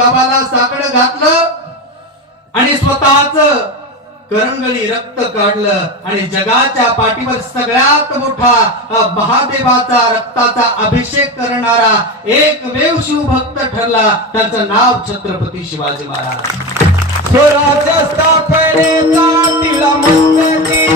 बाबाला साकडं घातलं आणि स्वतःच करंगळी रक्त काढलं आणि जगाच्या पाठीवर सगळ्यात मोठा महादेवाचा रक्ताचा अभिषेक करणारा एकमेव शिवभक्त ठरला. त्याचं नाव छत्रपती शिवाजी महाराज. स्वराज्य स्थापनेचा तिला मस्तकी